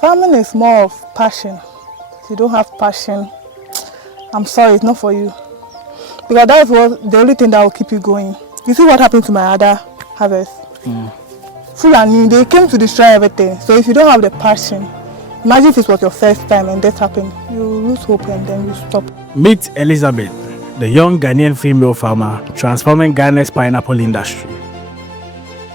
Farming is more of passion. If you don't have passion, I'm sorry, it's not for you. Because that's the only thing that will keep you going. You see what happened to my other harvest? Fulani, they came to destroy everything. So if you don't have the passion, imagine if it was your first time and this happened, you lose hope and then you stop. Meet Elizaberth, the young Ghanaian female farmer transforming Ghana's pineapple industry.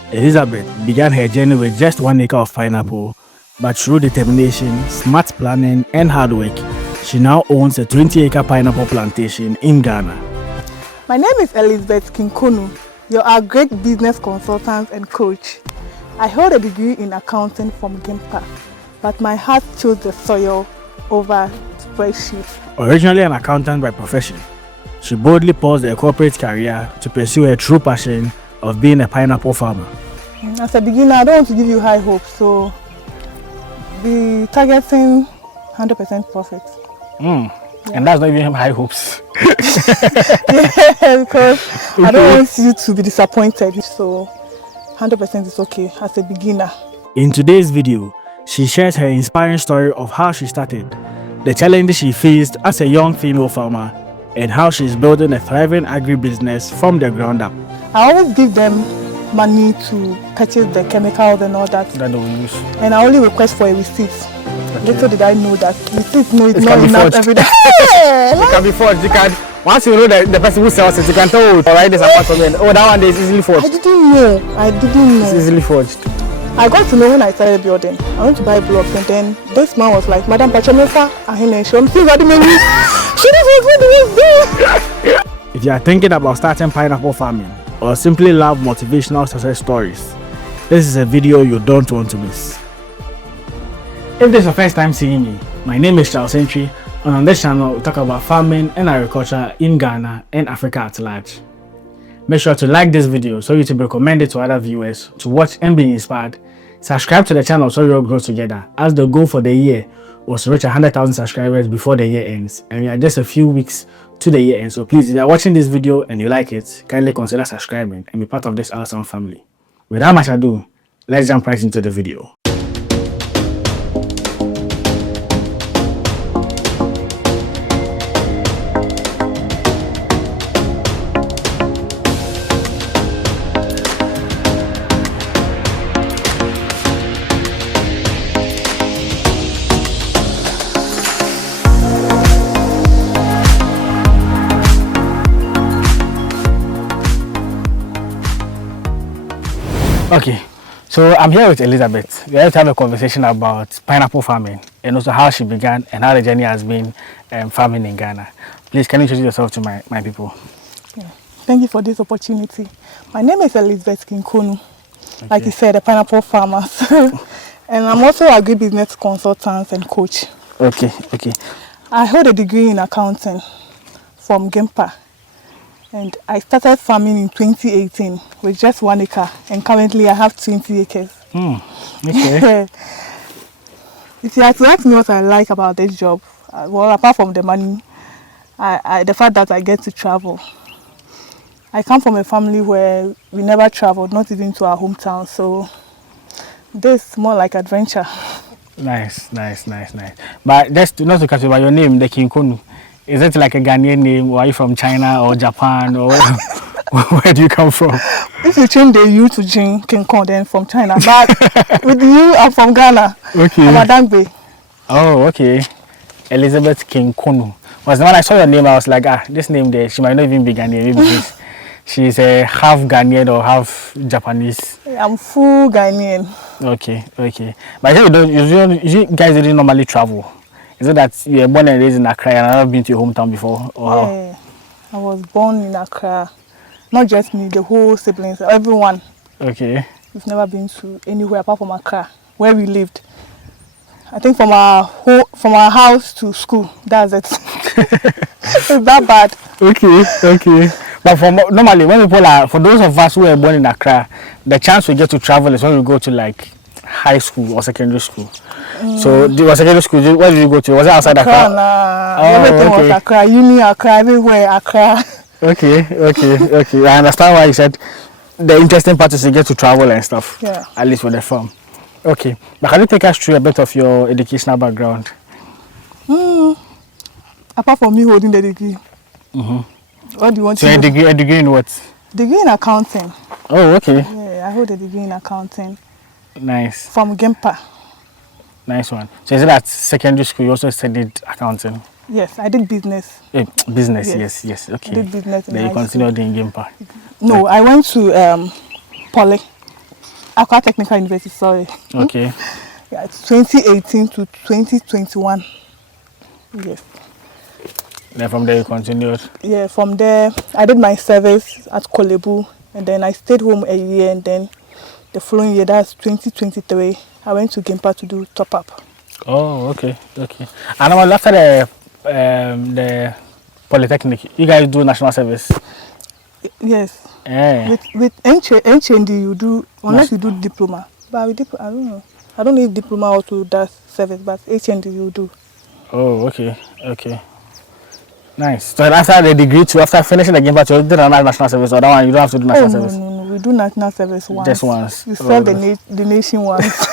Elizaberth began her journey with just 1 acre of pineapple, but through determination, smart planning, and hard work, she now owns a 20-acre pineapple plantation in Ghana. My name is Elizaberth Kinkonu. You're a great business consultant and coach. I hold a degree in accounting from Gimpa, but my heart chose the soil over spreadsheets. Originally an accountant by profession, she boldly paused her corporate career to pursue her true passion of being a pineapple farmer. As a beginner, I don't want to give you high hopes, so be targeting 100% profit. Yeah. And that's not even high hopes. Yeah, because I don't want you to be disappointed, so 100% is okay as a beginner. In today's video, she shares her inspiring story of how she started, the challenges she faced as a young female farmer, and how she's building a thriving agribusiness from the ground up. I always give them money to purchase the chemicals and all that. That they will use. And I only request for a receipt. Okay. Little did I know that receipt no, it's It not can be enough forged. every day. It can be forged. You can, once you know the person who sells it, you can tell, oh, alright, this apart from it. Oh, that one is easily I forged. didn't know. It's easily forged. I got to know when I started building. I went to buy blocks and then this man was like, Madam Pachamefa, If you are thinking about starting pineapple farming or simply love motivational success stories, this is a video you don't want to miss. If this is your first time seeing me, my name is Charles Entry, and on this channel we talk about farming and agriculture in Ghana and Africa at large. Make sure to like this video so it will be recommended to other viewers to watch and be inspired. Subscribe to the channel so we all grow together, as the goal for the year was to reach 100,000 subscribers before the year ends, and we are just a few weeks to the year end. So please, if you are watching this video and you like it, kindly consider subscribing and be part of this awesome family. Without much ado, let's jump right into the video. Okay, so I'm here with Elizaberth. We're here to have a conversation about pineapple farming and also how she began and how the journey has been farming in Ghana. Please, can you introduce yourself to my people? Yeah. Thank you for this opportunity. My name is Elizaberth Kinkonu. Okay. Like you said, a pineapple farmer. And I'm also a agribusiness consultant and coach. Okay. I hold a degree in accounting from Gimpa. And I started farming in 2018 with just 1 acre, and currently I have 20 acres. Okay. If you had to ask me what I like about this job, well, apart from the money, the fact that I get to travel. I come from a family where we never traveled, not even to our hometown, so this is more like adventure. Nice. But just not to catch you by your name, the Kinkonu. Is it like a Ghanaian name, or are you from China or Japan, or where do you come from? If you change the U to Jin, Kinkon, then from China. But with you, I'm from Ghana. Okay. I'm a Dangbe. Oh, okay. Elizaberth Kinkonu. Was the one I saw your name, I was like, this name there, she might not even be Ghanaian. Maybe she's a half Ghanaian or half Japanese. I'm full Ghanaian. Okay. But you guys didn't normally travel. Is it that you were born and raised in Accra and I've been to your hometown before? Or yeah, I was born in Accra. Not just me, the whole siblings, everyone. Okay. We've never been to anywhere apart from Accra, where we lived. I think from our house to school, that's it. It's that bad. Okay. But normally, when people for those of us who were born in Accra, the chance we get to travel is when we go to like high school or secondary school. So, was secondary school, where did you go to? Was it outside Accra? Everything was Accra, uni Accra, everywhere Accra. Okay. I understand why you said the interesting part is you get to travel and stuff. Yeah. At least with the farm. Okay. But can you take us through a bit of your educational background? Apart from me holding the degree. What do you want So to a know? degree in what? Degree in accounting. Oh, okay. Yeah, I hold a degree in accounting Nice. from Gempa. Nice one. So is it at secondary school you also studied accounting? Yes, I did business. Business, Yes. yes. Okay. I did business in Then you high school. continued in Gimpa. No, I went to Poly, Aqua Technical University, sorry. Okay. Yeah, it's 2018 to 2021. Yes. Then from there you continued. Yeah, from there, I did my service at Kolebu, and then I stayed home a year, and then the following year, that's 2023, I went to Gimpa to do top-up. Oh, okay. And after the Polytechnic, you guys do national service? Yes. Yeah. With NCND, you do, unless you do diploma. But with I don't know. I don't know if diploma also does service, but HND you do. Oh, okay. Nice. So after the degree too, after finishing the Gimpa, you did another national service, or that one you don't have to do national service? No. We do national service once. Just once. You serve the nation once.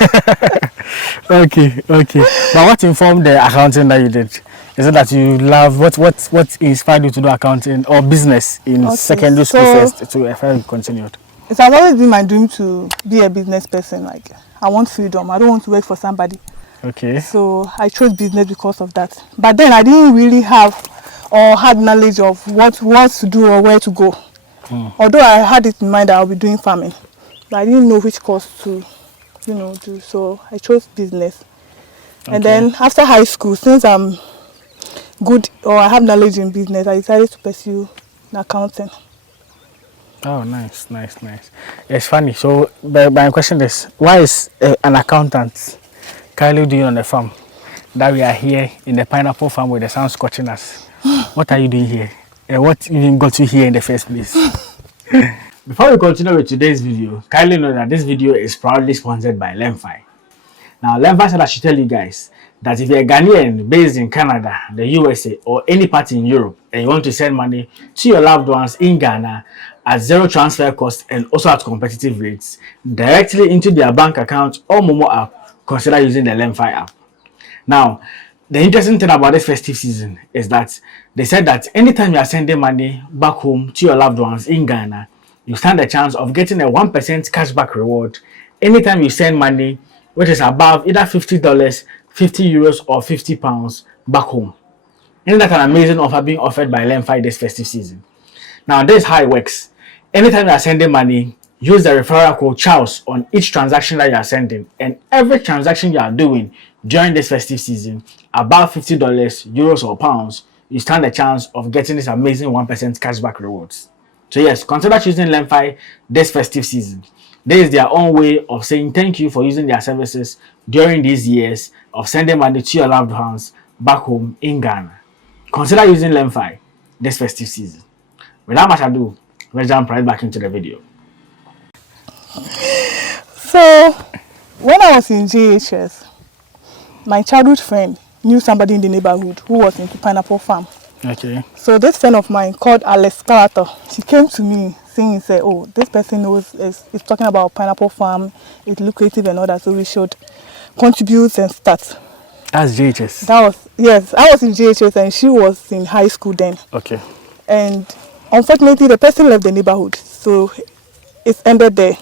Okay. But what informed the accounting that you did? Is it that you love what inspired you to do accounting or business in secondary school first to after you continued? It has always been my dream to be a business person. Like, I want freedom. I don't want to work for somebody. Okay. So I chose business because of that. But then I didn't really have or had knowledge of what to do or where to go. Although I had it in mind that I'll be doing farming, but I didn't know which course to, do. So I chose business. Okay. And then after high school, since I'm good or I have knowledge in business, I decided to pursue accounting. Oh, nice. It's funny. So my question is, why is an accountant currently doing on the farm that we are here in the pineapple farm with the sun scorching us? What are you doing here? What even got you here in the first place? Before we continue with today's video, kindly know that this video is proudly sponsored by Lemfi. Now, Lemfi said I should tell you guys that if you're a Ghanaian based in Canada, the USA, or any part in Europe, and you want to send money to your loved ones in Ghana at zero transfer cost and also at competitive rates, directly into their bank account or Momo app, consider using the Lemfi app. Now, the interesting thing about this festive season is that they said that anytime you are sending money back home to your loved ones in Ghana, you stand a chance of getting a 1% cashback reward anytime you send money which is above either $50, 50 euros, or £50 back home. Isn't that an amazing offer being offered by Lemfi this festive season? Now, this is how it works. Anytime you are sending money, use the referral code Charles on each transaction that you are sending, and every transaction you are doing during this festive season, above $50, euros, or pounds, you stand a chance of getting this amazing 1% cashback rewards. So yes, consider choosing Lemfi this festive season. This is their own way of saying thank you for using their services during these years of sending money to your loved ones back home in Ghana. Consider using Lemfi this festive season. Without much ado, let's jump right back into the video. So, when I was in JHS, my childhood friend knew somebody in the neighborhood who was into pineapple farm. Okay. So this friend of mine called Elizaberth, she came to me saying, oh, this person is talking about pineapple farm, it's lucrative and all that, so we should contribute and start. That's JHS? Yes, I was in JHS and she was in high school then. Okay. And unfortunately, the person left the neighborhood, so it ended there.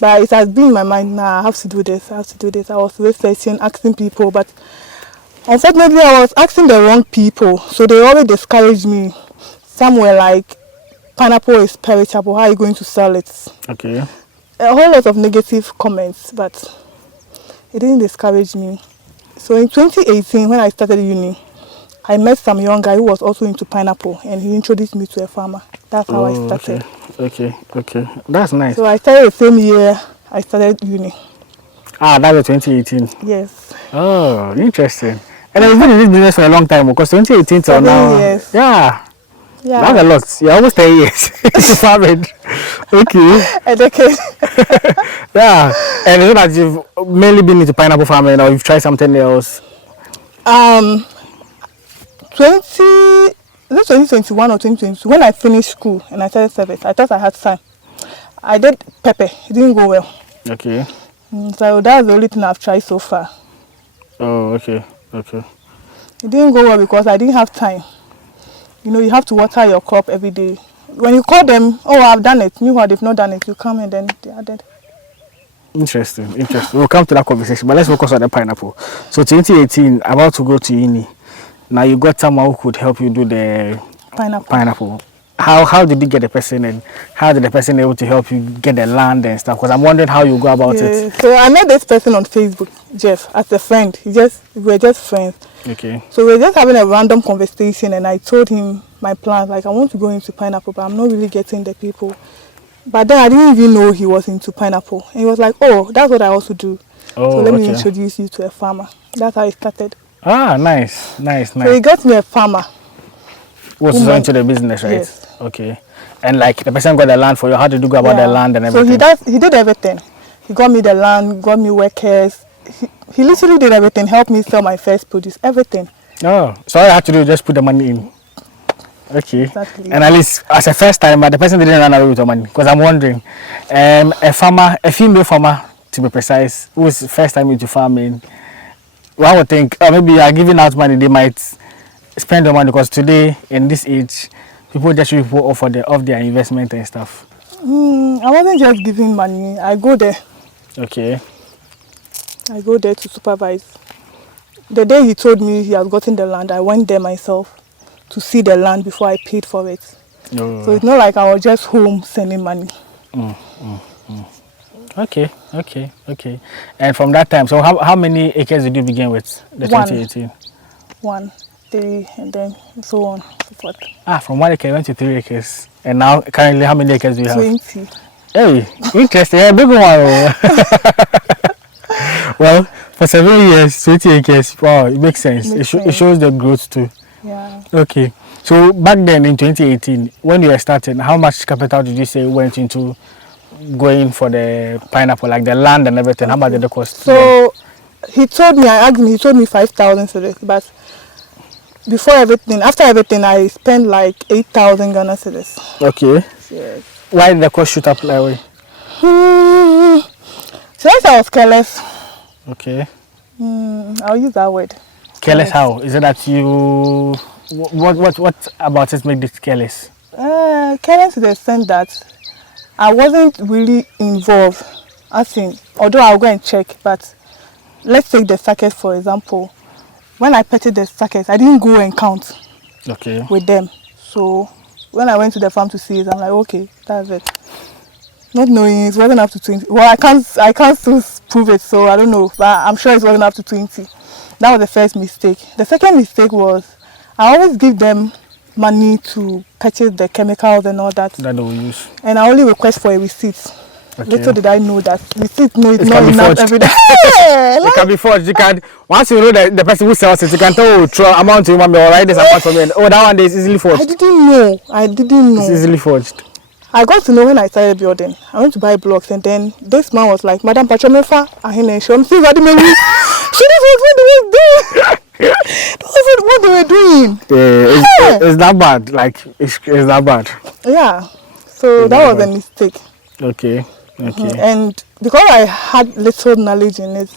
But it has been in my mind, I have to do this. I was researching, asking people, but unfortunately, I was asking the wrong people, so they always discouraged me. Some were like, pineapple is perishable, how are you going to sell it? Okay. A whole lot of negative comments, but it didn't discourage me. So in 2018, when I started uni, I met some young guy who was also into pineapple, and he introduced me to a farmer. That's how I started. Okay. That's nice. So I started the same year I started uni. That was 2018. Yes. Oh, interesting. And I've been in this business for a long time, because 2018 till now. Years. Yeah. That's a lot. You're almost 10 years. It's farming. Okay. A decade. Yeah. And is it that you've mainly been into pineapple farming, or you've tried something else? 2021 or 2022, when I finished school and I started service, I thought I had time. I did pepper. It didn't go well. Okay. So that's the only thing I've tried so far. Oh, okay. It didn't go well because I didn't have time. You know, you have to water your crop every day. When you call them, oh, I've done it. Meanwhile, they've not done it. You come and then they are dead. Interesting. We'll come to that conversation, but let's focus on the pineapple. So 2018, about to go to uni. Now you got someone who could help you do the pineapple. How did you get the person, and how did the person able to help you get the land and stuff? Because I'm wondering how you go about it. So I met this person on Facebook, Jeff, as a friend. We were just friends. Okay. So we were just having a random conversation, and I told him my plans. Like, I want to go into pineapple, but I'm not really getting the people. But then I didn't even know he was into pineapple. And he was like, oh, that's what I also do. Oh, so let me introduce you to a farmer. That's how it started. Ah, nice. So he got me a farmer. Was into the business, right? Yes. Okay. And like the person got the land for you. How did you go about the land and everything? So he did everything. He got me the land, got me workers. He literally did everything. Helped me sell my first produce, everything. Oh, so all you had to do is just put the money in. Okay. Exactly. And at least as a first timer, the person didn't run away with the money. Because I'm wondering, a female farmer to be precise, who's first time into farming, one would think, oh, maybe you are giving out money, they might spend the money, because today in this age, people just people off their investment and stuff. I wasn't just giving money. I go there. Okay. I go there to supervise. The day he told me he has gotten the land, I went there myself to see the land before I paid for it. Oh. So it's not like I was just home sending money. Okay. And from that time, so how many acres did you begin with? The 2018? 1, 3, and then so on, so forth. From 1 acre went to 3 acres. And now, currently, how many acres do you have? 20. Hey, interesting. A big one. Well, for 7 years, 20 acres. Wow, it makes sense. It shows the growth too. Yeah. Okay. So back then in 2018, when you were starting, how much capital did you say went into going for the pineapple, like the land and everything? How much did it cost? So he told me 5,000 for this, but before everything, after everything, I spent like 8,000 Ghana cedis. Okay. Yes. Why did the cost shoot up that way? Since I was careless. Okay. I'll use that word. Careless how? Is it that you... What about it made it careless? Careless to the extent that I wasn't really involved. Although I'll go and check, but let's take the sackets for example. When I petted the sackets, I didn't go and count with them. So when I went to the farm to see it, I'm like, okay, that's it. Not knowing it wasn't up to 20. Well, I can't still prove it, so I don't know. But I'm sure it wasn't up to 20. That was the first mistake. The second mistake was I always give them money to purchase the chemicals and all that. That they will use. And I only request for a receipt. Okay. Little did I know that receipt is not enough every day. It can be forged. You can, once you know the person who sells it, you can tell, throw amount to you, mommy, or write this amount for me. And, that one is easily forged. I didn't know. It's easily forged. I got to know when I started building. I went to buy blocks, and then this man was like, Madam Pachomefa, see what they were doing. What they were doing. Yeah, it's that bad. Like, it's that bad. Yeah. So that was a mistake. Okay. And because I had little knowledge in it,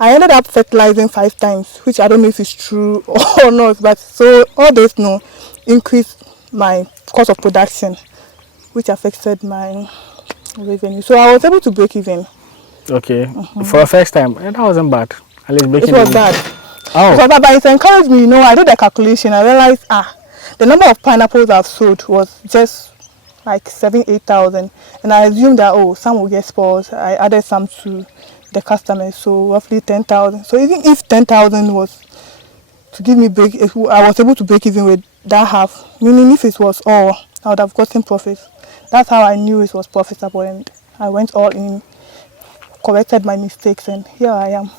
I ended up fertilizing 5 times, which I don't know if it's true or not. But so all this increased my cost of production, which affected my revenue. So I was able to break even. Okay. For the first time, that wasn't bad. At least breaking even. It was bad. Oh. But it encouraged me. I did the calculation. I realized, the number of pineapples I've sold was just like 7,000-8,000, and I assumed that some will get spoiled. I added some to the customers, so roughly 10,000. So even if 10,000 was to give me if I was able to break even with that half, meaning if it was all, I would have gotten profits. That's how I knew it was profitable, and I went all in, corrected my mistakes, and here I am.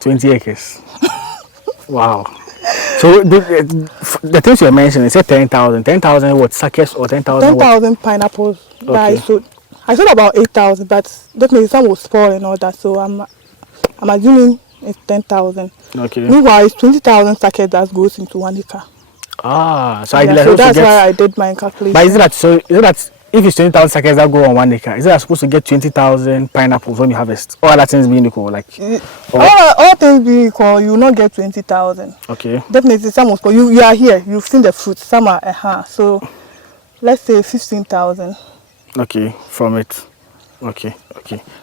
20 acres. Wow. So the things you mentioned, you said 10,000. 10,000 what, suckers or 10,000? 10,000 pineapples that I sold. I sold about 8,000, but definitely some will spoil and all that. So I'm assuming it's 10,000. Okay. Meanwhile, it's 20,000 sackets that goes into 1 acre. So so that's why I did my calculation. But is it that if it's 20,000 sackers that go on 1 acre, is it supposed to get 20,000 pineapples when you harvest? All other things being equal, like. All things being equal, you will not get 20,000. Okay. Definitely, some of you are here. You've seen the fruit. Some are So, let's say 15,000. Okay, from it. Okay.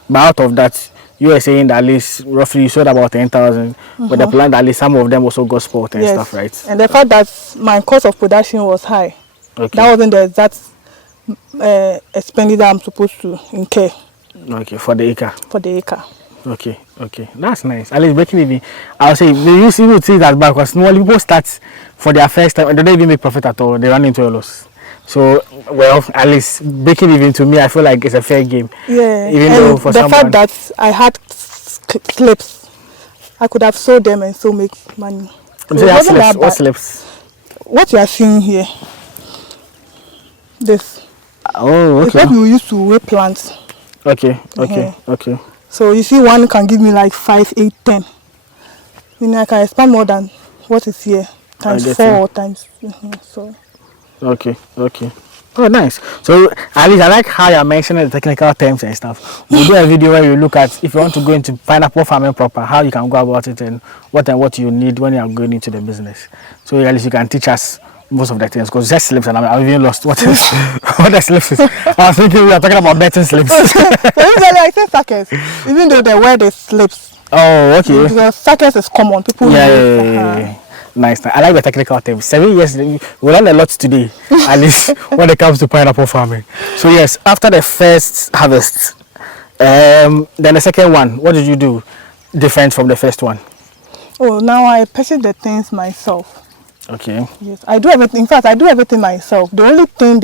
But out of that, you were saying that at least roughly you sold about 10,000, but the plant at least some of them also got spoiled and stuff, right? And the fact that my cost of production was high, Okay. that wasn't the exact expenditure I'm supposed to incur. Okay, for the acre. For the acre. Okay, that's nice. At least breaking even, I'll say you would see that back because normally people start for their first time and they don't even make profit at all. They run into a loss. So, well, at least breaking even to me, I feel like it's a fair game. Yeah, even and though for the someone, fact that I had slips, I could have sold them and still make money. So it wasn't that bad. What slips? What you are seeing here, this. Oh, okay. It's what we used to weigh plants. Okay. So you see, one can give me like 5, 8, 10. Then I can expand more than what is here, times 4 or times. So. Okay. Oh, nice. So at least I like how you're mentioning the technical terms and stuff. We'll do a video where you look at if you want to go into pineapple farming proper, how you can go about it and what you need when you are going into the business. So at least you can teach us most of the things because just slips and I'm even lost. What the slips is? I was thinking we are talking about betting slips. I said suckers, even though the word is slips. Oh, okay. Because suckers is common. People yeah. Nice. I like the technical terms. 7 years, we learned a lot today, at least when it comes to pineapple farming. So yes, after the first harvest, then the second one, what did you do different from the first one? Oh, now I purchase the things myself. Okay. Yes, I do everything. In fact, I do everything myself. The only thing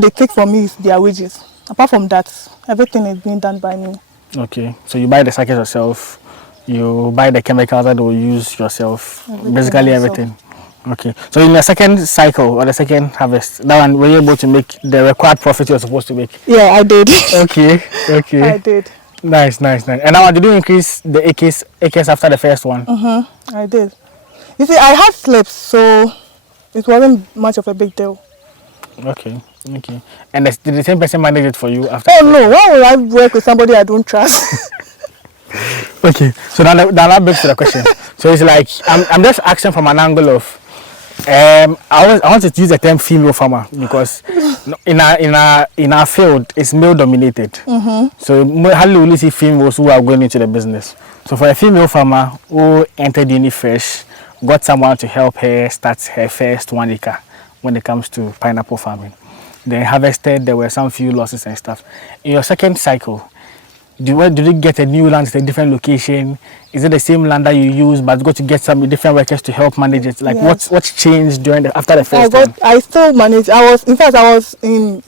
they take from me is their wages. Apart from that, everything is being done by me. Okay. So you buy the sackers yourself. You buy the chemicals that will use yourself, basically everything. Okay. So in the second cycle or the second harvest, that one, were you able to make the required profit you're supposed to make? Yeah, I did. Okay. I did. Nice. And now, did you increase the acres after the first one? I did. You see, I had slips, so it wasn't much of a big deal. Okay. And did the same person manage it for you after? Oh no, why would I work with somebody I don't trust? Okay, so now that brings to the question. So it's like I'm just asking from an angle of I want to use the term female farmer because in our field it's male dominated. So hardly will you see females who are going into the business. So for a female farmer who entered uni fresh, got someone to help her start her first 1 acre when it comes to pineapple farming. Then harvested, there were some few losses and stuff. In your second cycle, did you get a new land at a different location? Is it the same land that you use, but got to get some different workers to help manage it? Like what's changed after the first one? I still manage. I was in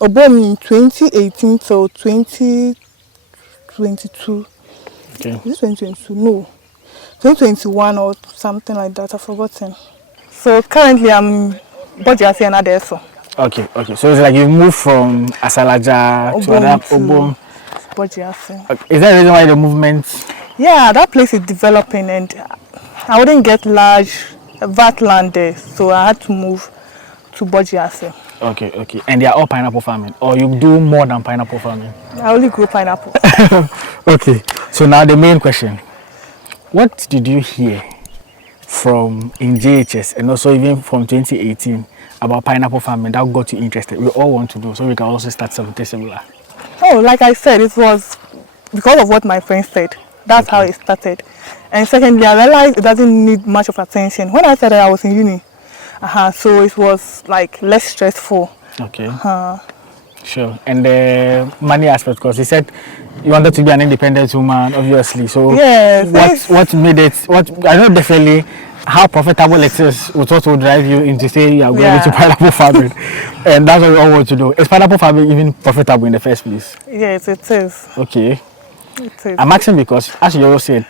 Obom in 2018 till 2022. Okay. Is it 2022? No, 2021 or something like that. I've forgotten. So currently I'm Bojiase and Adeso. Okay. So it's like you moved from Asalaja to Obom. Is there a reason why the movement? Yeah, that place is developing and I wouldn't get large VAT land there, so I had to move to Bojiase. Okay. And they are all pineapple farming, or you do more than pineapple farming? I only grow pineapple. Okay, so now the main question. What did you hear from in JHS and also even from 2018 about pineapple farming that got you interested? We all want to do, so we can also start something similar. Oh, like I said, it was because of what my friend said. That's how it started. And secondly, I realized it doesn't need much of attention. When I said that I was in uni, so it was like less stressful. Okay. Sure. And the money aspect, because he said you wanted to be an independent woman, obviously. So yes, what made it? I know definitely how profitable it is, what will drive you into saying you are going into pineapple farming. And that's what we all want to do. Is pineapple farming even profitable in the first place? Yes, it is. Okay. It is. I'm asking because, as you also said,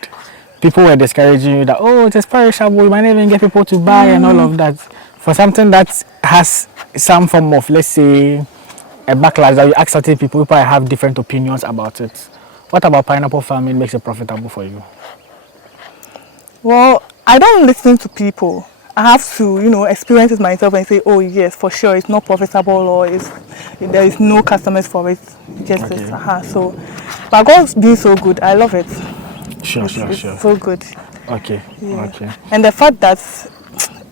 people were discouraging you that, oh, it is perishable, you might not even get people to buy and all of that. For something that has some form of, let's say, a backlash that you ask certain people have different opinions about it. What about pineapple farming makes it profitable for you? Well, I don't listen to people. I have to, experience it myself and say, oh yes, for sure, it's not profitable or there is no customers for it. Just Okay. so, but God's being so good, I love it. Sure. It's so good. Okay. Yeah. Okay. And the fact that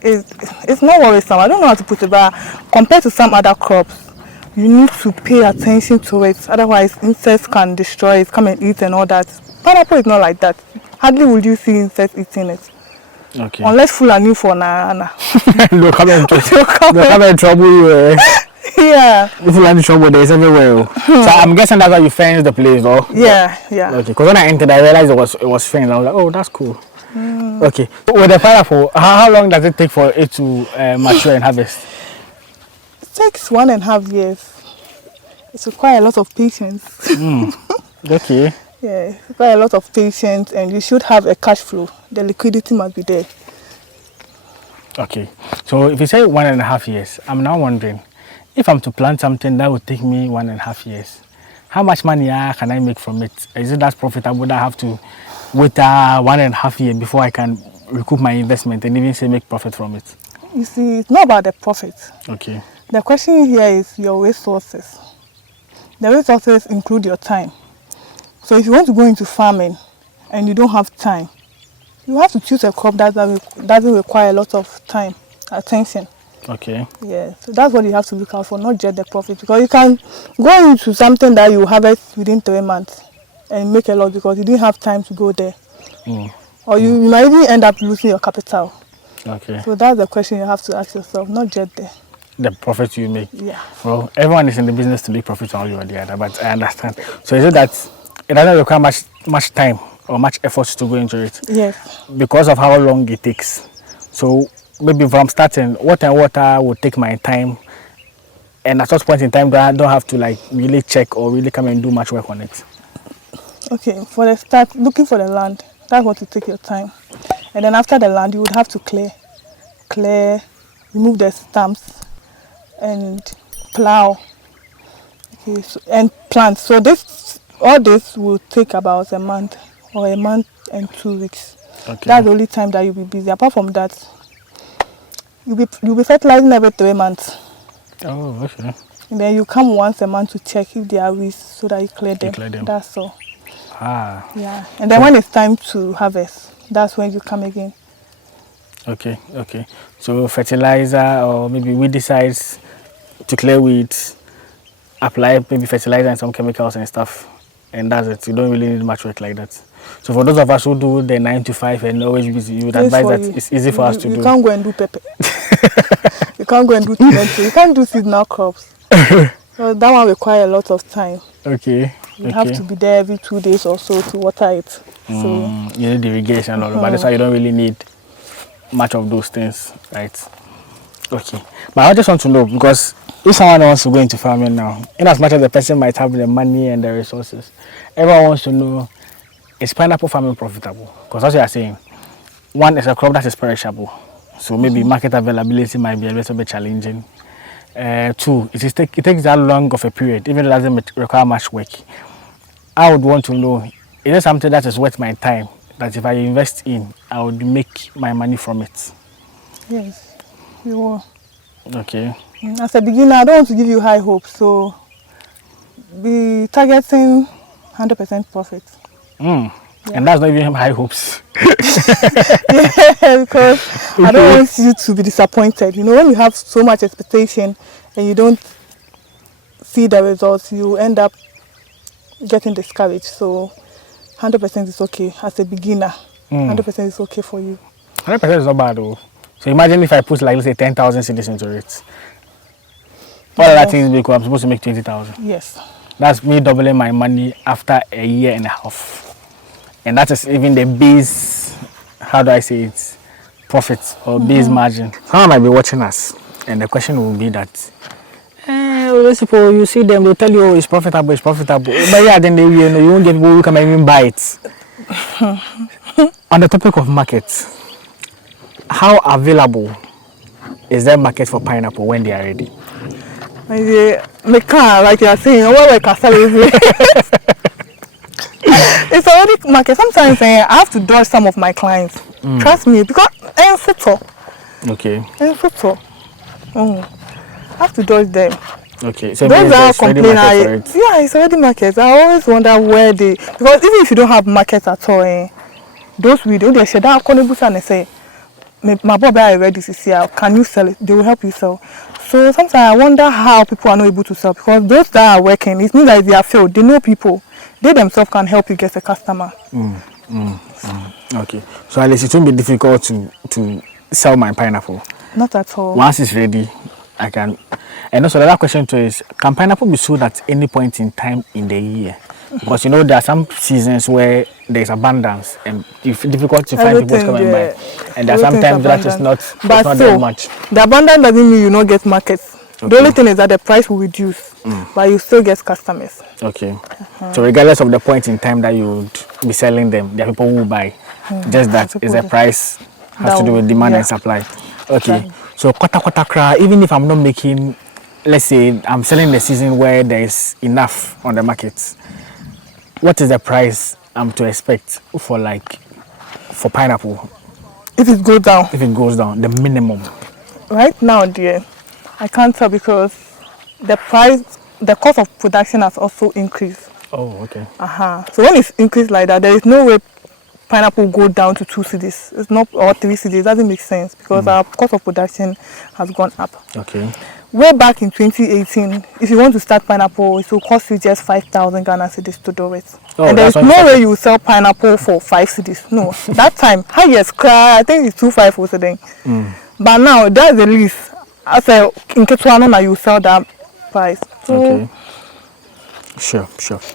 it's not worrisome. I don't know how to put it, but compared to some other crops, you need to pay attention to it. Otherwise, insects can destroy it, come and eat and all that. Pineapple is not like that. Hardly will you see insects eating it. Okay. Unless full and new for na. They'll come and trouble you. Yeah. If you are in trouble, there's everywhere. So I'm guessing that's why you fenced the place, though. Yeah. Okay. Because when I entered, I realized it was fenced. I was like, oh, that's cool. Okay. With the pineapple, how long does it take for it to mature and harvest? It takes 1.5 years. It requires a lot of patience. Okay. Yeah, it requires a lot of patience, and you should have a cash flow. The liquidity must be there. Okay. So if you say 1.5 years, I'm now wondering, if I'm to plant something that would take me 1.5 years, how much money can I make from it? Is it that profitable that I have to wait 1.5 years before I can recoup my investment and even say make profit from it? You see, it's not about the profit. Okay. The question here is your resources. The resources include your time. So if you want to go into farming and you don't have time, you have to choose a crop that doesn't require a lot of time, attention. Okay. Yeah, so that's what you have to look out for, not just the profit. Because you can go into something that you harvest within 3 months and make a lot because you didn't have time to go there. Or you might even end up losing your capital. Okay. So that's the question you have to ask yourself, not just the profit you make. Yeah. Well, everyone is in the business to make profit one way or the other, but I understand. So is it that it doesn't require much time or much effort to go into it? Yes. Because of how long it takes. So maybe from starting, what will take my time, and at such point in time, I don't have to like really check or really come and do much work on it. Okay, for the start, looking for the land, that's what will take your time. And then after the land, you would have to clear, remove the stumps, and plow. Okay, and plant. So all this will take about a month or a month and 2 weeks. Okay. That's the only time that you'll be busy. Apart from that, you'll be fertilizing every 3 months. Oh, okay. And then you come once a month to check if there are weeds so that you clear them. That's all. Yeah. And then when it's time to harvest, that's when you come again. Okay. So fertilizer or maybe weedicides to clear weeds, apply maybe fertilizer and some chemicals and stuff, and that's it. You don't really need much work like that. So for those of us who do the 9 to 5 and always busy, you would advise that it's easy for us to do. You can't go and do pepper. You can't go and do tomato. You can't do seasonal crops. So that one requires a lot of time. Okay. You have to be there every 2 days or so to water it. So you need irrigation and all, but that's why you don't really need much of those things, right? Okay. But I just want to know, because if someone wants to go into farming now, in as much as the person might have the money and the resources, everyone wants to know, is pineapple farming profitable? Because as you are saying, one is a crop that is perishable, so maybe market availability might be a little bit challenging. Two, it takes that long of a period, even though it doesn't require much work. I would want to know, is it something that is worth my time, that if I invest in, I would make my money from it? yes, you will. Okay. As a beginner, I don't want to give you high hopes, so be targeting 100% profit. Yeah. And that's not even high hopes. Yeah, because I don't want you to be disappointed. When you have so much expectation and you don't see the results, you end up getting discouraged. So 100% is okay as a beginner. 100% is okay for you. 100% is not bad though. So imagine if I put like, let's say 10,000 cedis into it. All of that things because I'm supposed to make 20,000. Yes. That's me doubling my money after a year and a half. And that is even the base, how do I say it, profit or base margin. Someone might be watching us and the question will be that, people, you see them, they tell you, oh, it's profitable. But yeah, then you won't get people who can even buy it. On the topic of markets, how available is there market for pineapple when they are ready? Like you are saying, it's already market. Sometimes I have to dodge some of my clients. Trust me, because I am fit. Okay. And so. I have to dodge them. Okay. So Those are complaining. it. It's already markets. I always wonder where they, because even if you don't have markets at all, those videos they share that and they say, my boy I ready to see, can you sell it? They will help you sell. So sometimes I wonder how people are not able to sell, because those that are working, it means that they are failed. They know people. They themselves can help you get a customer. Okay. So at least it won't be difficult to sell my pineapple. Not at all. Once it's ready, I can. And also the other question too is, can pineapple be sold at any point in time in the year? Because there are some seasons where there's abundance and it's difficult to find people coming by. And there are sometimes that is not that much. The abundance doesn't mean you not get markets. Okay. The only thing is that the price will reduce, but you still get customers. Okay. So regardless of the point in time that you would be selling them, there are people who will buy. Just that is the price has to do with demand and supply. Okay. So kwata even if I'm not making, let's say I'm selling the season where there is enough on the market, what is the price I'm to expect for pineapple? If it goes down. If it goes down, the minimum. Right now, dear, I can't tell, because the cost of production has also increased. Oh, okay. So when it's increased like that, there is no way pineapple go down to 2 cedis. It's not, or 3 cedis. It doesn't make sense, because our cost of production has gone up. Okay. Way back in 2018, if you want to start pineapple, it will cost you just 5,000 Ghana cedis to do it. And there's no way you will sell pineapple for 5 cedis. No. That time, highest cry, I think it's 2.5 or something. But now, that's the least. I say, in Ketuano, you sell that price. So, okay. Sure.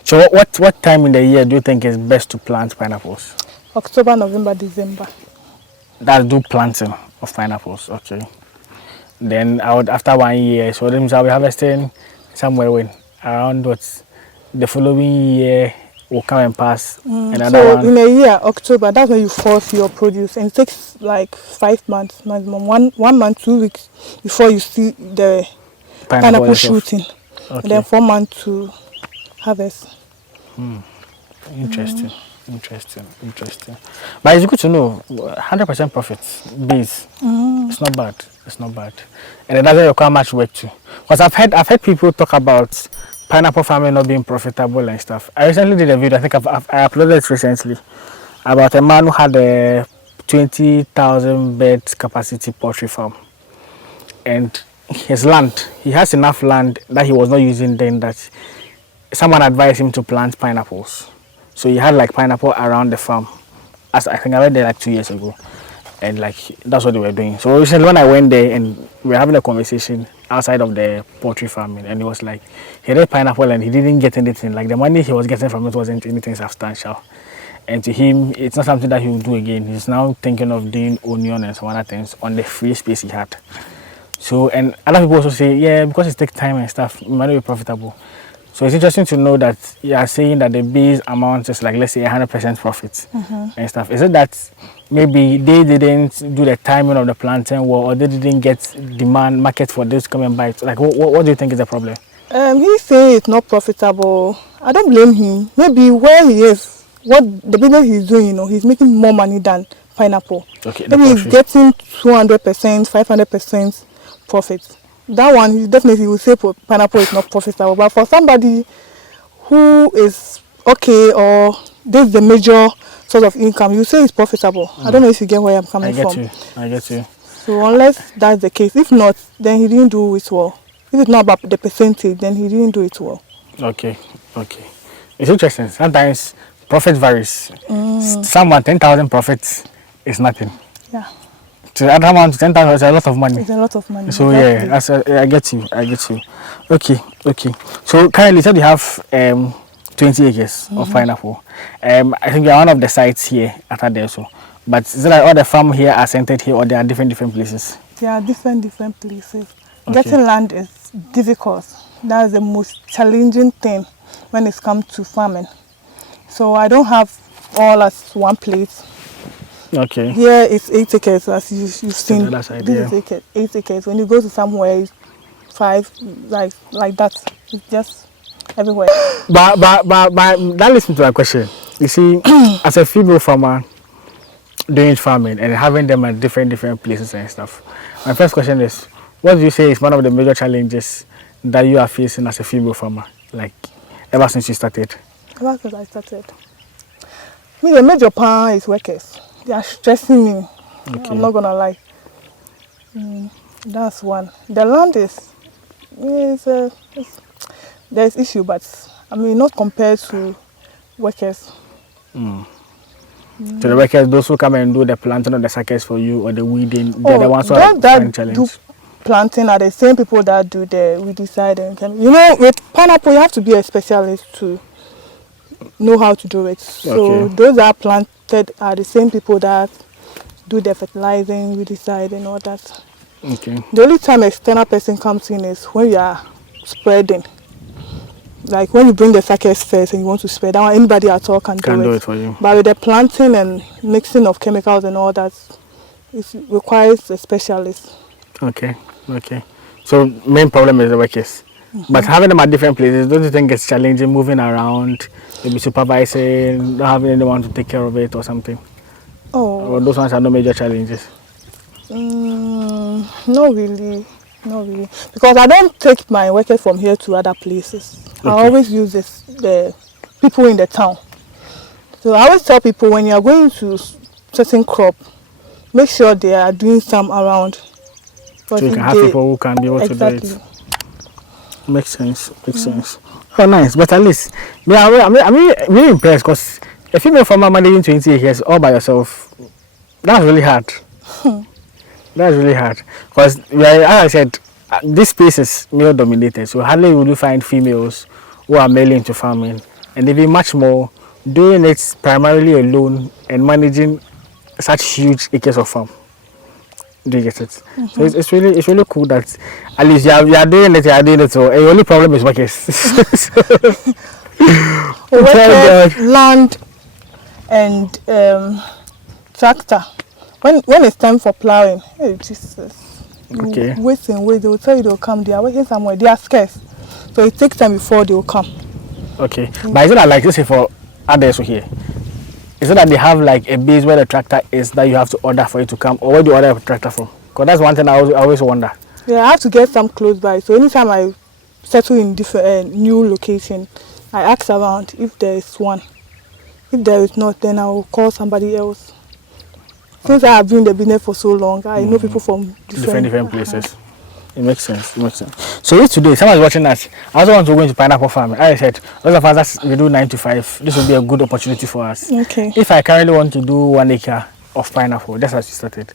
So what time in the year do you think is best to plant pineapples? October, November, December. That's do planting of pineapples. Okay. Then after 1 year, so them I'll be harvesting somewhere around the following year will come and pass. So in a year, October, that's when you force your produce, and it takes like 5 months maximum, 1 month, 2 weeks before you see the pineapple shooting. Okay. And then 4 months to harvest. Interesting. But it's good to know 100% profits base. It's not bad. And it doesn't require much work too. Because I've heard people talk about pineapple farming not being profitable and stuff. I recently did a video, I think I uploaded it recently, about a man who had a 20,000 bed capacity poultry farm. And his land, he has enough land that he was not using then, that someone advised him to plant pineapples. So he had pineapple around the farm. As I think I went there 2 years ago. And that's what they were doing. So recently when I went there and we were having a conversation outside of the poultry farming, and he was like, he had pineapple and he didn't get anything. The money he was getting from it wasn't anything substantial. And to him, it's not something that he will do again. He's now thinking of doing onion and some other things on the free space he had. So, and other people also say, yeah, because it takes time and stuff, it might not be profitable. So it's interesting to know that you are saying that the base amount is let's say 100% profit and stuff. Is it that maybe they didn't do the timing of the planting well, or they didn't get demand market for this coming by? What do you think is the problem? He's saying it's not profitable. I don't blame him. Maybe where he is, what the business he's doing, he's making more money than pineapple. Okay. Maybe he's getting 200%, 500% profit. That one, he definitely will say pineapple is not profitable. But for somebody who is okay, or this is the major source of income, you say it's profitable. I don't know if you get where I'm coming from. I get you. So unless that's the case, if not, then he didn't do it well. If it's not about the percentage, then he didn't do it well. Okay. It's interesting. Sometimes profit varies. Someone 10,000 profits is nothing. Yeah. To the other one, 10,000 is a lot of money. It's a lot of money. So exactly. I get you. Okay. So currently, you said you have 20 acres of pineapple. I think you are one of the sites here at Adeso. But is it all the farm here are centered here, or there are different places? There are different places. Okay. Getting land is difficult. That's the most challenging thing when it comes to farming. So I don't have all at one place. Okay. Here it's 8 acres, as you've seen. The other side, this is 8 acres. When you go to somewhere, it's 5, like that. It's just everywhere. But that leads me to a question. You see, as a female farmer, doing farming and having them at different places and stuff. My first question is, what do you say is one of the major challenges that you are facing as a female farmer, like ever since you started? Ever since I started. Me, the major part is workers. They are stressing me. Okay. I'm not gonna lie. That's one. The land there's issue, but I mean not compared to workers. So the workers, those who come and do the planting of the suckers for you or the weeding, they're the ones who are that challenge. do planting are the same people that do the weedicide and you know with pineapple you have to be a specialist to know how to do it. So those that are planted are the same people that do the fertilizing, weedicide and all that. Okay. The only time external person comes in is when you are spreading. Like when you bring the suckers first and you want to spread, that one anybody at all can do it for you. But with the planting and mixing of chemicals and all that, it requires a specialist. Okay. So main problem is the workers. But having them at different places, don't you think it's challenging moving around, maybe supervising, not having anyone to take care of it or something? Or those ones are no major challenges? Not really. Because I don't take my workers from here to other places. I always use the people in the town. So I always tell people when you are going to certain crop, make sure they are doing some around. So you can have people who can be able to do it. Makes sense. Oh, nice. But at least, I'm really impressed because a female farmer managing 20 acres all by yourself, that's really hard. That's really hard. Because, as I said, this space is male dominated. So hardly will you find females who are mainly into farming. And they be much more doing it primarily alone and managing such huge acres of farm. Do you get it? So it's really cool that at least you are doing it. So the only problem is workers. Workers, land, and tractor. When it's time for plowing, hey Jesus. Okay. Wait, they will tell you they'll come. They are working somewhere. They are scarce, so it takes time before they will come. Okay, but is it like this for others here? Is it that they have like a base where the tractor is that you have to order for it to come, or where do you order a tractor from? Because that's one thing I always wonder. Yeah, I have to get some close by. So anytime I settle in different new location, I ask around if there is one. If there is not, then I will call somebody else. Since I have been in the business for so long, I know people from different places. It makes sense. So if today someone is watching us, I also want to go into pineapple farming. As I said, those of us that we do 9 to 5, this will be a good opportunity for us. Okay. If I currently want to do 1 acre of pineapple, just as you started,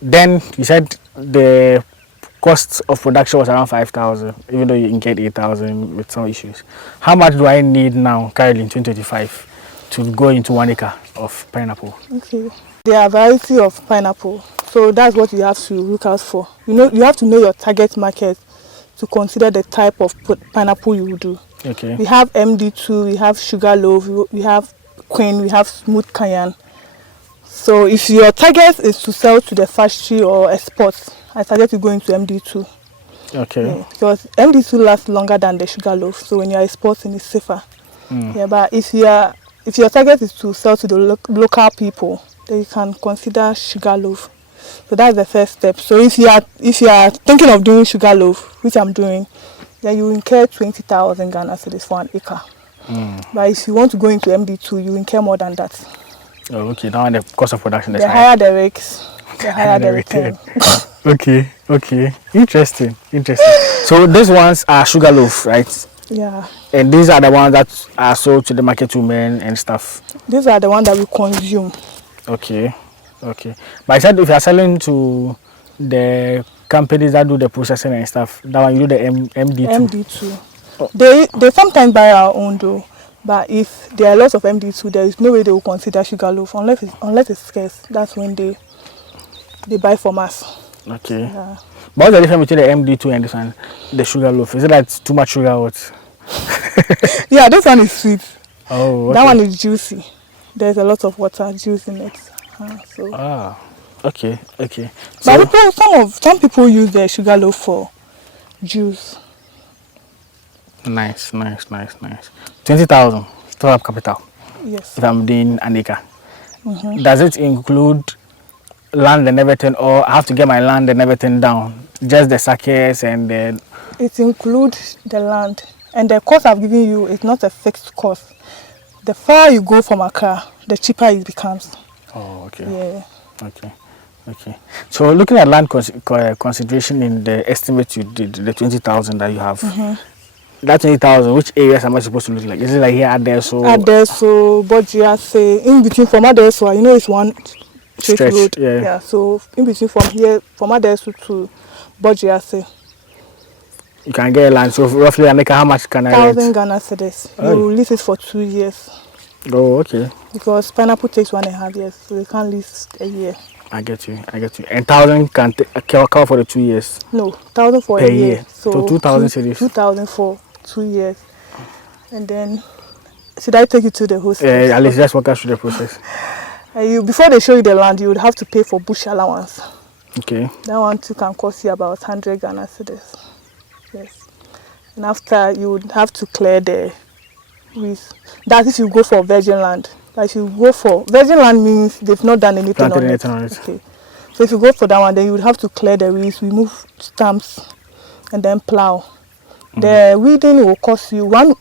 then you said the cost of production was around 5,000, even though you can get 8,000 with some issues. How much do I need now, currently in 2025, to go into 1 acre of pineapple? Okay. There are a variety of pineapple. So that's what you have to look out for. You have to know your target market to consider the type of pineapple you will do. Okay. We have MD2, we have Sugarloaf, we have Queen, we have Smooth Cayenne. So if your target is to sell to the factory or export, I suggest you go into MD2. Okay. Yeah, because MD2 lasts longer than the Sugarloaf. So when you are exporting, it's safer. Yeah, but if your target is to sell to the local people, then you can consider Sugarloaf. So that's the first step. So if you are thinking of doing Sugarloaf, which I'm doing, then you incur 20,000 Ghana cedis for 1 acre. But if you want to go into MD2, you incur more than that. Oh, okay. Now the cost of production is the higher the risks, the higher the return. Okay. Interesting. So these ones are Sugarloaf, right? Yeah. And these are the ones that are sold to the market women and stuff. These are the ones that we consume. Okay. But I said if you are selling to the companies that do the processing and stuff, that one you do the MD2. MD2. Oh. They sometimes buy our own though. But if there are lots of MD2, there is no way they will consider Sugarloaf unless it's scarce. That's when they buy from us. Okay. Yeah. But what's the difference between the MD2 and this one, the Sugarloaf? Is it like too much sugar or what? Yeah, this one is sweet. Oh, okay. That one is juicy. There's a lot of water, juice in it. Okay. So, but some people use the Sugarloaf for juice. Nice. 20,000 startup capital. Yes. If I'm doing 1 acre. Does it include land and everything, or I have to get my land and everything down? Just the sackers and the... It includes the land. And the cost I've given you is not a fixed cost. The further you go from Accra, the cheaper it becomes. Oh, okay. Yeah. Okay. So looking at land consideration in the estimate you did, the 20,000 that you have, that 20,000, which areas am I supposed to look like? Is it like here, Adeso, Bojiase, in between from Adeso, you know it's one straight road. Yeah. So in between from here, from Adeso to Bojiase. You can get land. So roughly, how much can I rent? 1,000 Ghana cedis. You lease it for 2 years. Oh, okay. Because pineapple takes 1.5 years, so you can't lease a year. I get you. And 1,000 can cover for the 2 years? No, 1,000 for per a year. So 2,000 cedis. 2,000 for 2 years. And then, should I take you to the hostel? At least just walk us through the process. Before they show you the land, you would have to pay for bush allowance. Okay. That one too can cost you about 100 Ghana cedis. Yes. And after, you would have to clear the weeds. That's if you go for virgin land. Like if you go for virgin land means they've not done anything on it. Okay. So if you go for that one, then you would have to clear the weeds, remove stumps, and then plow. The weeding will cost you one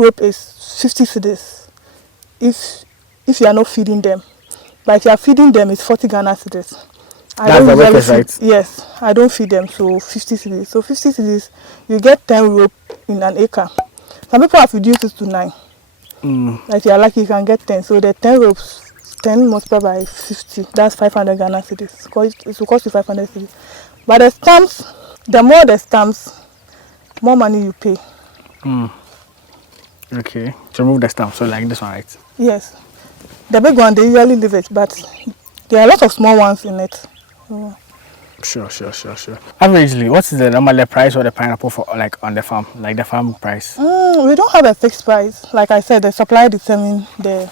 rope is 50 cedis. If you are not feeding them, but if you are feeding them, it's 40 Ghana cedis. That's the workers, right? Yes, I don't feed them, so 50 cedis. So 50 cedis, you get 10 rope in an acre. Some people have reduced it to 9. Like if you are lucky, you can get 10. So the 10 ropes, 10 multiplied by 50, that's 500 Ghana cedis. It will cost you 500 cedis. But the stamps, the more the stamps, more money you pay. Okay. To remove the stamp, so like this one, right? Yes. The big one, they usually leave it, but there are a lot of small ones in it. Yeah. Sure. Averagely, what is the normal price of the pineapple for, like, on the farm, like the farm price? We don't have a fixed price. Like I said, the supply determines the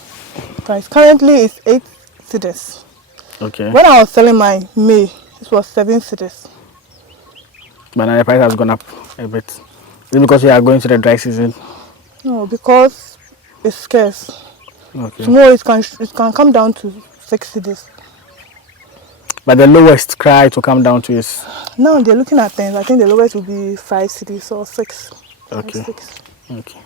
price. Currently, it's 8 cedis. Okay. When I was selling my May, it was 7 cedis. But now the price has gone up a bit. Is it because we are going to the dry season? No, because it's scarce. Okay. Tomorrow it can come down to 6 cedis. But the lowest cry to come down to is? Now they're looking at things. I think the lowest will be 5 cedis or 6. Okay. 6. Okay.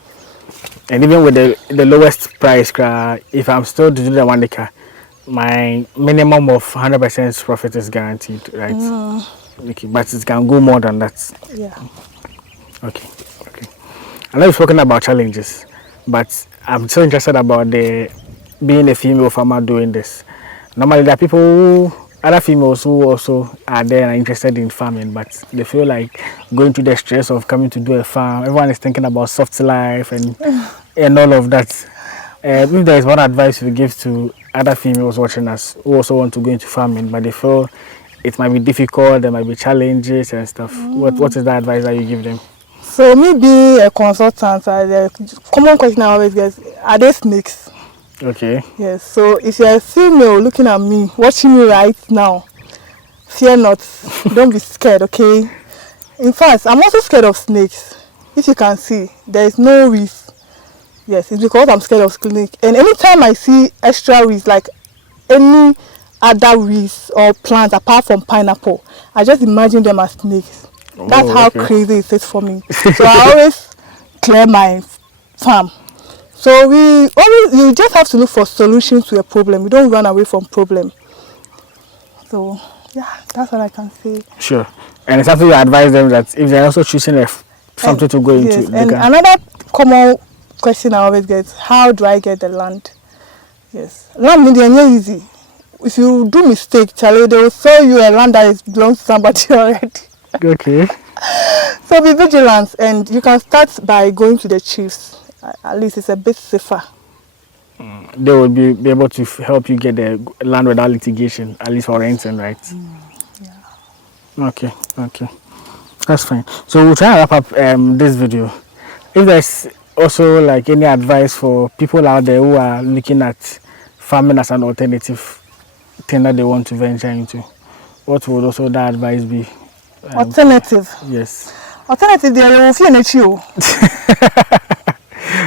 And even with the lowest price cry, if I'm still to do the 1 acre, my minimum of 100% profit is guaranteed, right? Okay, but it can go more than that. Yeah. Okay. I know you've spoken about challenges, but I'm so interested about being a female farmer doing this. Normally, there are other females who also are there and are interested in farming, but they feel like going through the stress of coming to do a farm. Everyone is thinking about soft life and all of that. If there is one advice you give to other females watching us who also want to go into farming, but they feel it might be difficult, there might be challenges and stuff, what is the advice that you give them? So me being a consultant, the common question I always get, are they snakes? Okay. Yes, so if you're a female looking at me, watching me right now, fear not, don't be scared, okay? In fact, I'm also scared of snakes. If you can see, there is no reef. Yes, it's because I'm scared of snakes. And anytime I see extra reefs, like any other reefs or plants apart from pineapple, I just imagine them as snakes. That's how crazy it is for me. So I always clear my farm. So you just have to look for solutions to a problem. You don't run away from problem. So yeah, that's what I can say. Sure. And it's something you advise them that if they're also choosing something to go into. Yes, and another common question I always get is, how do I get the land? Yes. Land is not easy. If you do mistake, Charlie, they will sell you a land that belongs to somebody already. Okay. So be vigilant, and you can start by going to the chiefs. At least it's a bit safer. They will be able to help you get the land without litigation, at least for renting, right? Yeah. Okay. That's fine. So we'll try and wrap up this video. If there's also like any advice for people out there who are looking at farming as an alternative thing that they want to venture into, what would also that advice be? Alternative? Yes. Alternative, they will feel at you.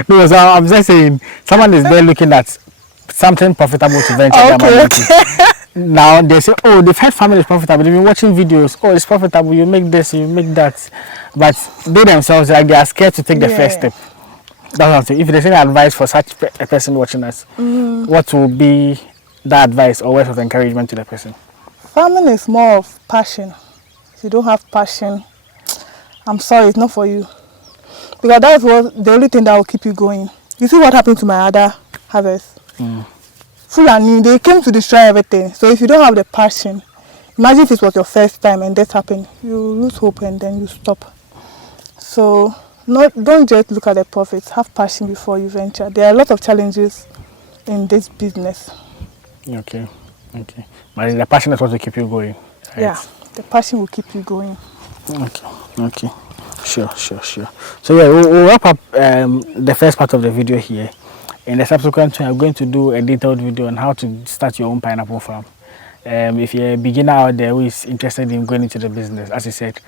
No, so I'm just saying, someone is there looking at something profitable to venture their money into. Now they say, oh, they've heard farming is profitable. They've been watching videos. Oh, it's profitable. You make this, you make that. But they themselves, like, they are scared to take the first step. That's what I'm saying. If there's any advice for such a person watching us, what will be the advice or words of encouragement to the person? Farming is more of passion. If you don't have passion, I'm sorry, it's not for you. Because that's the only thing that will keep you going. You see what happened to my other harvest? Full and new, they came to destroy everything. So if you don't have the passion, imagine if it was your first time and this happened, you lose hope and then you stop. So don't just look at the profits, have passion before you venture. There are a lot of challenges in this business. Okay. But the passion is what will keep you going. Right? Yeah, the passion will keep you going. Okay. Sure. So yeah, we'll wrap up the first part of the video here. In the subsequent one, I'm going to do a detailed video on how to start your own pineapple farm. If you're a beginner out there who is interested in going into the business, as I said,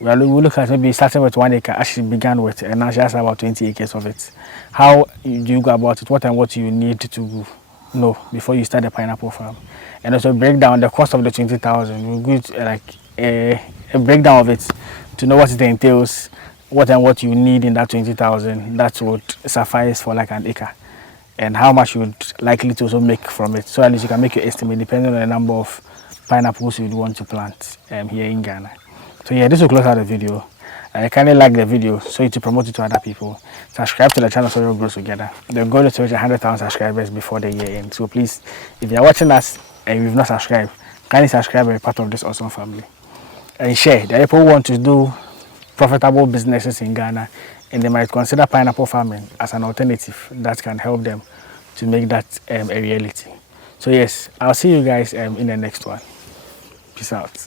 we'll look at maybe starting with 1 acre, as she began with, and now she has about 20 acres of it. How do you go about it? What you need to know before you start the pineapple farm? And also break down the cost of the 20,000. We'll go like a breakdown of it to know what it entails, what you need in that 20,000 that would suffice for like an acre, and how much you would likely to also make from it, so at least you can make your estimate depending on the number of pineapples you would want to plant here in Ghana. So yeah, this will close out the video. I kindly like the video so you to promote it to other people. Subscribe to the channel so we grow together. The goal is to reach 100,000 subscribers before the year ends. So please, if you are watching us and you've not subscribed, kindly subscribe and be part of this awesome family. And share. The people who want to do profitable businesses in Ghana, and they might consider pineapple farming as an alternative that can help them to make that a reality. So yes, I'll see you guys in the next one. Peace out.